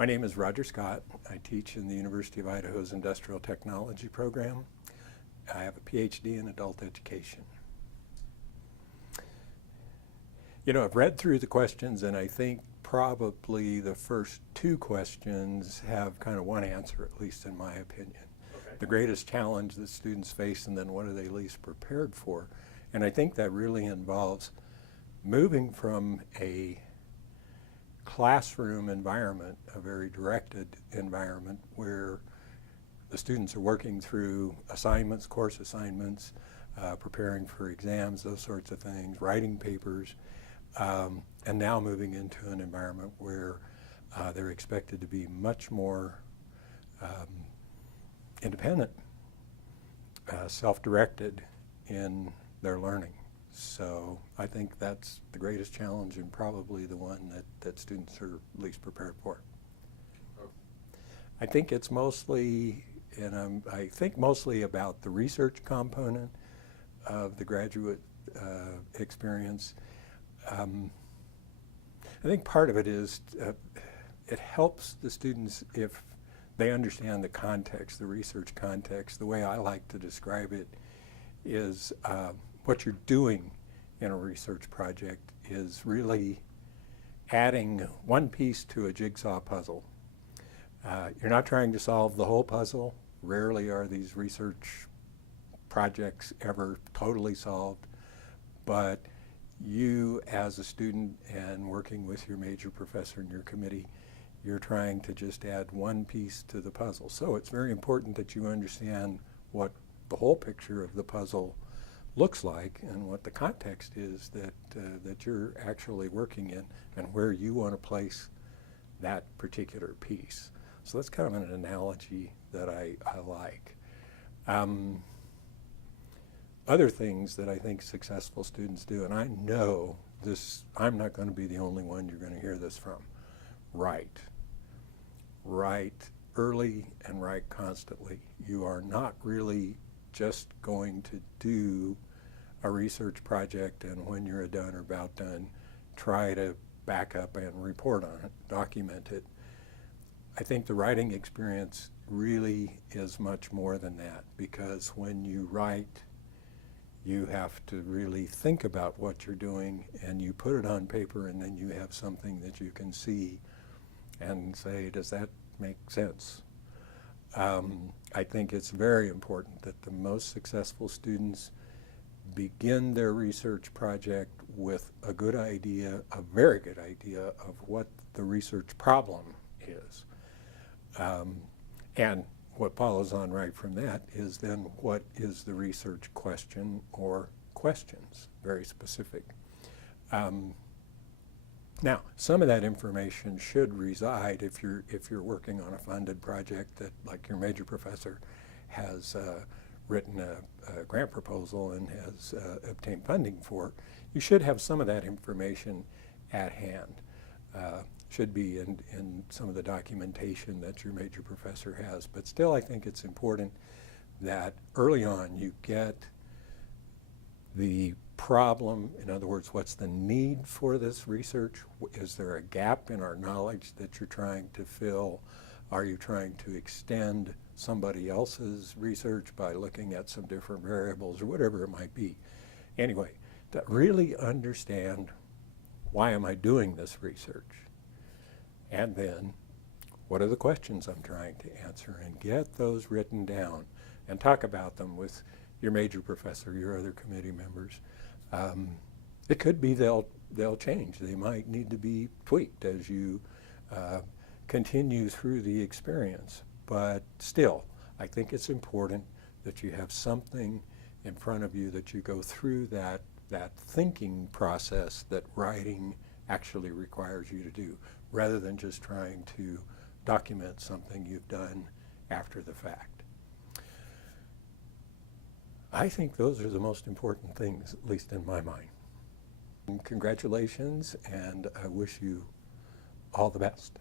My name is Roger Scott. I teach in the University of Idaho's Industrial Technology program. I have a PhD in adult education. You know, I've read through the questions, and I think probably the first two questions have kind of one answer, at least in my opinion. Okay. The greatest challenge that students face, and then what are they least prepared for? And I think that really involves moving from a classroom environment, a very directed environment where the students are working through assignments, course assignments, preparing for exams, those sorts of things, writing papers, and now moving into an environment where they're expected to be much more independent, self-directed in their learning. So I think that's the greatest challenge and probably the one that students are least prepared for. I think it's mostly, and I think mostly about the research component of the graduate experience. I think part of it is it helps the students if they understand the context, the research context. The way I like to describe it is what you're doing in a research project is really adding one piece to a jigsaw puzzle. You're not trying to solve the whole puzzle. Rarely are these research projects ever totally solved, but you as a student and working with your major professor and your committee, you're trying to just add one piece to the puzzle. So it's very important that you understand what the whole picture of the puzzle looks like and what the context is that you're actually working in and where you want to place that particular piece. So that's kind of an analogy that I like. Other things that I think successful students do, and I know this, I'm not going to be the only one you're going to hear this from. Write early and write constantly. You are not really just going to do a research project and when you're done or about done, try to back up and report on it, document it. I think the writing experience really is much more than that, because when you write, you have to really think about what you're doing and you put it on paper, and then you have something that you can see and say, does that make sense? I think it's very important that the most successful students begin their research project with a good idea, a very good idea of what the research problem is. And what follows on right from that is then what is the research question or questions, very specific. Now, some of that information should reside if you're working on a funded project that, like your major professor has written a grant proposal and has obtained funding for. You should have some of that information at hand. Should be in some of the documentation that your major professor has. But still, I think it's important that early on you get the problem. In other words, what's the need for this research? Is there a gap in our knowledge that you're trying to fill? Are you trying to extend somebody else's research by looking at some different variables or whatever it might be? Anyway, to really understand, why am I doing this research? And then, what are the questions I'm trying to answer? And get those written down and talk about them with your major professor, your other committee members. It could be they'll change. They might need to be tweaked as you continue through the experience. But still, I think it's important that you have something in front of you that you go through that thinking process that writing actually requires you to do, rather than just trying to document something you've done after the fact. I think those are the most important things, at least in my mind. And congratulations, and I wish you all the best.